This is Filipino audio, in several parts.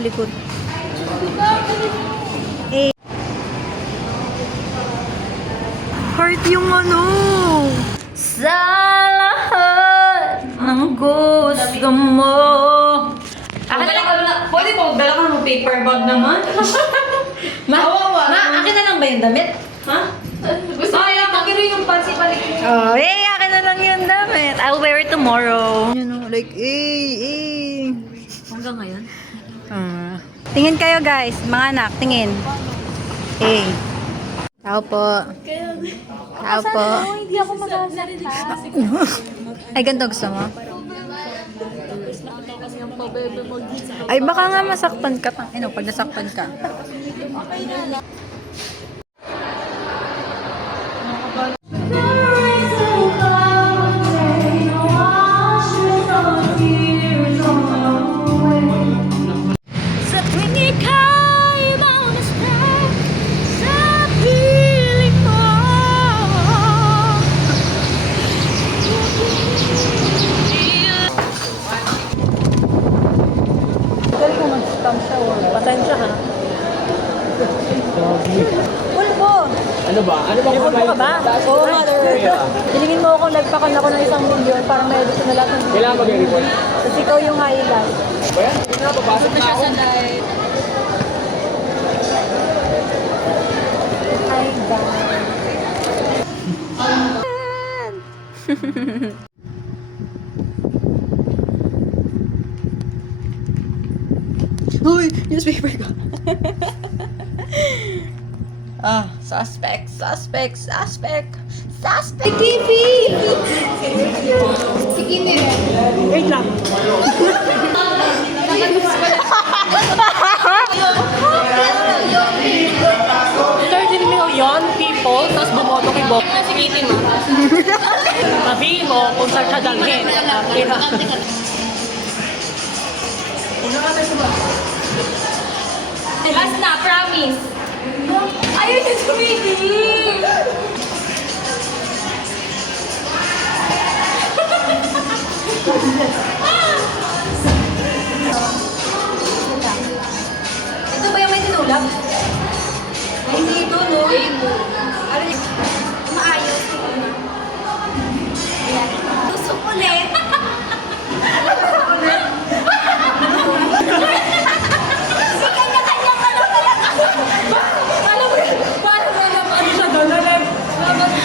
malikot. Eh. Heart yung ano. Sa lahat ng gusto mo. Akin na lang. Pwede po, dala ko ng paper bag naman. Akin na lang ba yung damit? Ha? Gusto ko yung takiro yung pansi balik. Oh, hey, akin na lang yung damit. I'll wear it tomorrow. You know, like, hanggang ngayon? Tingin kayo guys, mga anak, tingin. Tao po. Tao po. Hindi ako magasakta. Ay, ganito gusto mo? Ay, baka nga masaktan ka. Pag nasaktan ka. Sa tuwing ika'y maunastan sa piling mo. Dahil kung mag-stamp siya, pasensya ha. Pulbo! Ano ba? Ano ba? Pulbo ka ba? Oo, mother. Hilingin mo ako, nagpakan ako ng 1 milyon para may edit na lahat ng video. Kailangan mag-report. Tapos ikaw yung highlight. Ba yan? Hindi na, papasok na ako. Hi, guys. Uy! Newspaper ko. Suspect. TV! Sige nila. Wait lang. 13 million people, tapos bumoto kay Bob. Nasigitin mo. Sabihin mo kung saan siya dalhin. Last na, promise. Ayaw niya tumigil. Ito ba yung may tinulak? Ay, hindi ito, no? Ano yun? Maayos. Tusok ulit.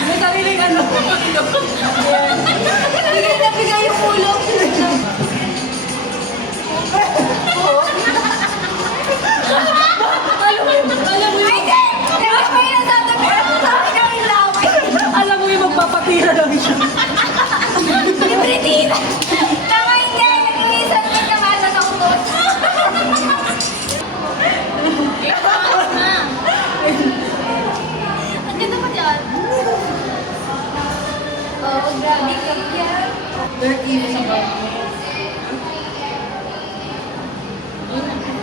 May sariling ano. Bigay na bigay yung ulo. Alam mo yung magpapatira lang siya. Libritina. Tama hindi. Nag-iisan ka naman na nakutot. Ang ganda pa dyan. Oh, grabe ka yan. There's a bride.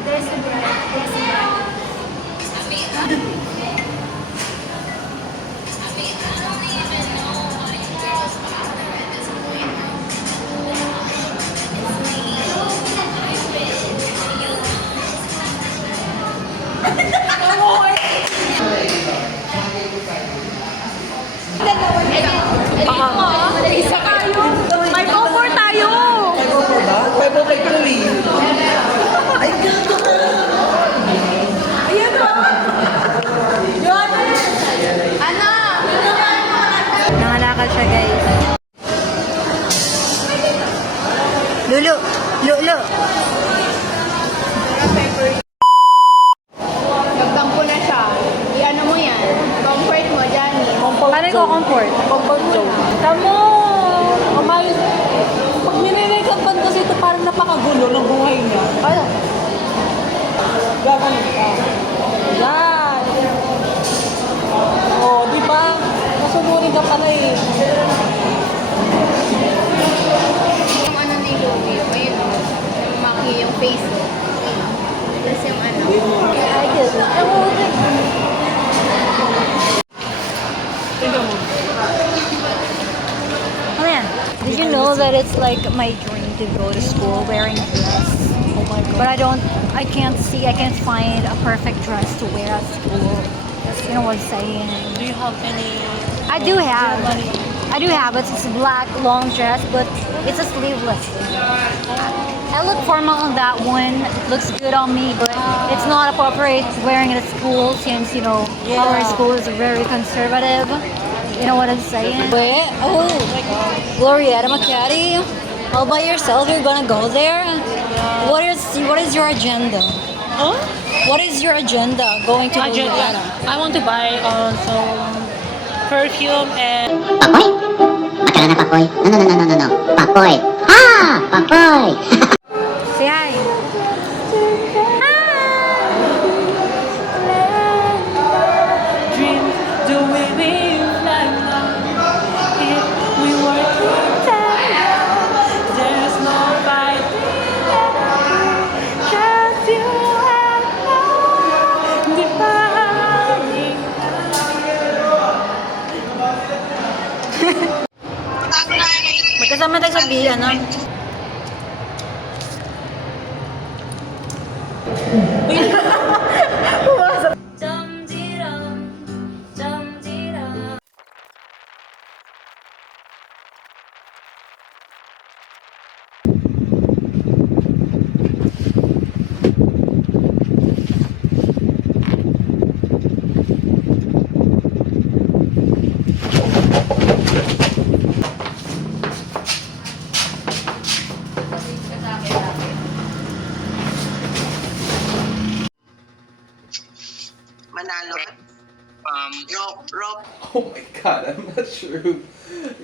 There's a bride. Isa tayo. May comfort tayo. May bukay ko eh. Nangalakal siya, guys. Lulu! Lulu! Nagtampo na siya. I-ano mo yan. Comfort mo, Johnny. Paano ko comfort? Comfort zone. Tamo! Umayos. Pag nire-make up kasi ito parang napakagulo ng buhay niya. Ano? Gaganon ka. Yan. Oh, di ba? Masunurin ka pala eh. Yung ano ni Louie, ayun o. Yung maki yung face mo. Tapos yung ano. Ay, good. Tingnan mo. Ano yan? Did you know that it's like my dream to go to school wearing a dress? Oh my God. But I can't really I can't find a perfect dress to wear at school. You know what I'm saying? Do you have any I do have. money? I do have it. It's a black long dress, but it's a sleeveless. I look formal on that one. It looks good on me, but it's not appropriate wearing it at school since, you know, our school is very conservative. You know what I'm saying? Wait, oh, Glorietta Macchiati, all by yourself, you're gonna go there? What is your agenda? Huh? What is your agenda going to Glorietta? I want to buy some perfume and Papoy? Matagal na papoy? No. Papoy. Ah! Papoy! Say hi. dreams the way we fly now. If we work together, there's no fighting. Just you and I, dividing. Magkasama tayo sa biya, no? Manalo. Rope. Oh my god, I'm not sure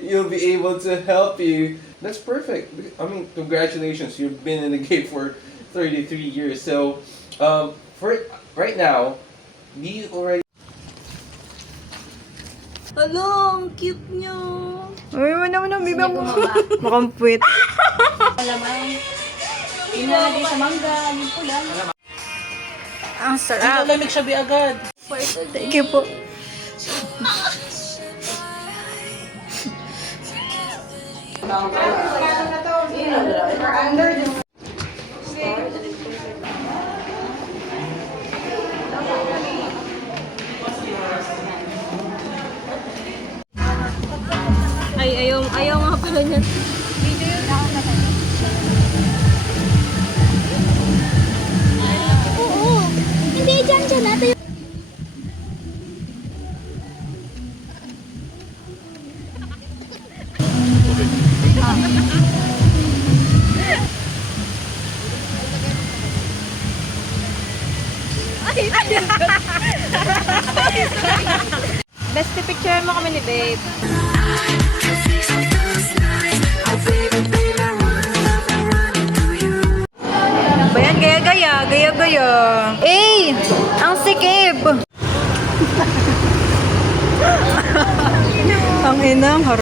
you'll be able to help you. That's perfect. I mean, congratulations. You've been in the game for 33 years. So, for right now, do you already Hello, ang cute niyo. Uy, naman ang biba mo. Mukhang puwit. Inalagay sa mangga, yung pula. Ang sarap. Lamig siya agad. Thank you po. Ayaw nga pala niya. Oo. Hindi, dyan natin. Best picture mo kami ni babe. Bayan, gaya-gaya. Eh, ang sikip. Ang inang harap.